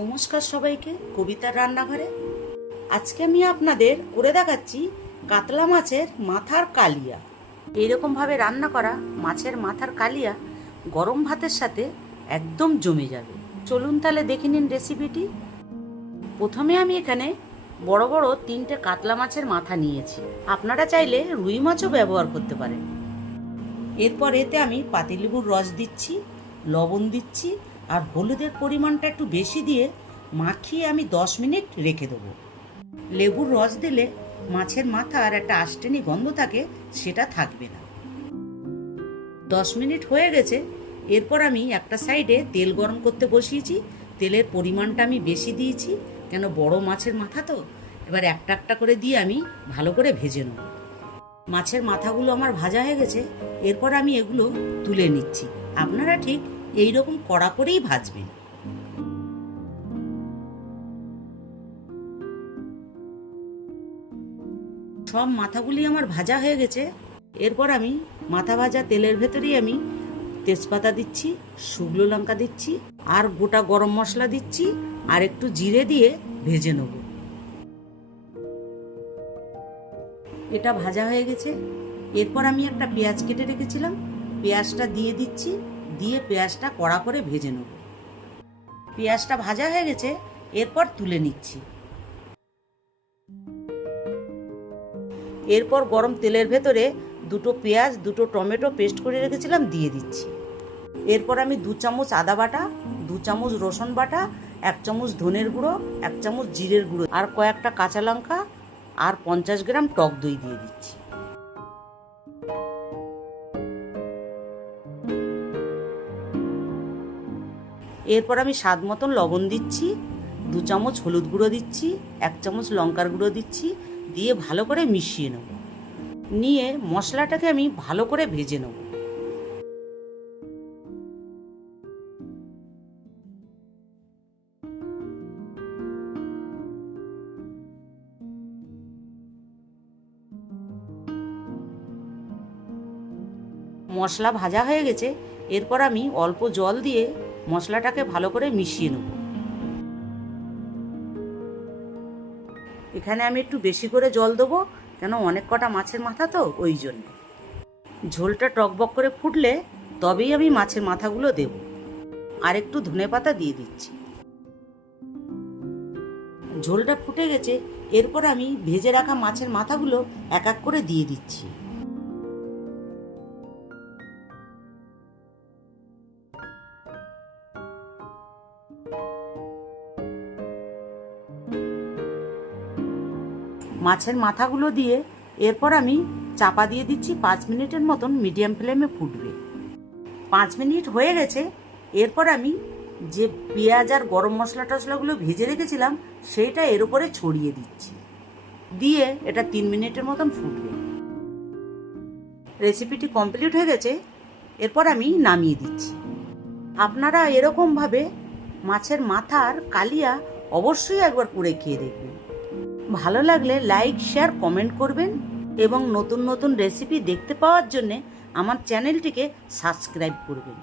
নমস্কার সবাইকে, কবিতার রান্নাঘরে। আজকে আমি আপনাদের করে দেখাচ্ছি কাতলা মাছের মাথার কালিয়া। এইরকমভাবে রান্না করা মাছের মাথার কালিয়া গরম ভাতের সাথে একদম জমে যাবে। চলুন তাহলে দেখে নিন রেসিপিটি প্রথমে আমি এখানে বড় বড় তিনটে কাতলা মাছের মাথা নিয়েছি। আপনারা চাইলে রুই মাছও ব্যবহার করতে পারেন। এরপর এতে আমি পাতিলেবুর রস দিচ্ছি, লবণ দিচ্ছি আর হলুদের পরিমাণটা একটু বেশি দিয়ে মাখিয়ে আমি দশ মিনিট রেখে দেবো। লেবুর রস দিলে মাছের মাথা আর একটা আষ্টেনি গন্ধ থাকে, সেটা থাকবে না। দশ মিনিট হয়ে গেছে, এরপর আমি একটা সাইডে তেল গরম করতে বসিয়েছি। তেলের পরিমাণটা আমি বেশি দিয়েছি, কেন বড় মাছের মাথা তো? এবার একটা একটা করে দিয়ে আমি ভালো করে ভেজে নেব। মাছের মাথাগুলো আমার ভাজা হয়ে গেছে, এরপর আমি এগুলো তুলে নিচ্ছি। আপনারা ঠিক এই রকম কড়া করেই ভাজবেন। সব মাথাগুলি আমার ভাজা হয়ে গেছে। এরপর আমি মাথা ভাজা তেলের ভেতরেই আমি তেজপাতা দিচ্ছি, শুকনো লঙ্কা দিচ্ছি, আর গোটা গরম মশলা দিচ্ছি, আর একটু জিরে দিয়ে ভেজে নেব। এটা ভাজা হয়ে গেছে। এরপর আমি একটা পেঁয়াজ কেটে রেখেছিলাম। পেঁয়াজটা দিয়ে দিচ্ছি। দিয়ে পেঁয়াজটা কড়া করে ভেজে নেব। পেঁয়াজটা ভাজা হয়ে গেছে, এরপর তুলে নিচ্ছি। এরপর গরম তেলের ভেতরে দুটো পেঁয়াজ, দুটো টমেটো পেস্ট করে রেখেছিলাম, দিয়ে দিচ্ছি। এরপর আমি দু চামচ আদা বাটা, দু চামচ রসুন বাটা, এক চামচ ধনের গুঁড়ো, এক চামচ জিরের গুঁড়ো, আর কয়েকটা কাঁচা লঙ্কা, আর পঞ্চাশ গ্রাম টক দই দিয়ে দিচ্ছি। এরপর আমি স্বাদ মতন লবণ দিচ্ছি, দু চামচ হলুদ গুঁড়ো দিচ্ছি, এক চামচ লঙ্কার গুঁড়ো দিচ্ছি, দিয়ে ভালো করে মিশিয়ে নেব। নিয়ে মশলাটাকে আমি ভালো করে ভেজে নেব। মশলা ভাজা হয়ে গেছে, এরপর আমি অল্প জল দিয়ে মশলাটাকে ভালো করে মিশিয়ে নেব। এখানে আমি একটু বেশি করে জল দেবো, কেন অনেক কটা মাছের মাথা তো, ওই জন্য। ঝোলটা টকবক করে ফুটলে তবেই আমি মাছের মাথাগুলো দেব। আর একটু ধনে পাতা দিয়ে দিচ্ছি। ঝোলটা ফুটে গেছে, এরপর আমি ভেজে রাখা মাছের মাথাগুলো এক এক করে দিয়ে দিচ্ছি। মাছের মাথাগুলো দিয়ে এরপর আমি চাপা দিয়ে দিচ্ছি পাঁচ মিনিটের মতন মিডিয়াম ফ্লেমে ফুটবে। পাঁচ মিনিট হয়ে গেছে, এরপর আমি যে পেঁয়াজ আর গরম মশলা টশলাগুলো ভেজে রেখেছিলাম, সেইটা এর উপরে ছড়িয়ে দিচ্ছি। দিয়ে এটা তিন মিনিটের মতন ফুটবে। রেসিপিটি কমপ্লিট হয়ে গেছে, এরপর আমি নামিয়ে দিচ্ছি। আপনারা এরকমভাবে মাছের মাথার কালিয়া অবশ্যই একবার করে খেয়ে দেখবেন। ভালো লাগলে লাইক শেয়ার কমেন্ট করবেন এবং নতুন নতুন রেসিপি দেখতে পাওয়ার জন্যে আমার চ্যানেলটিকে সাবস্ক্রাইব করবেন।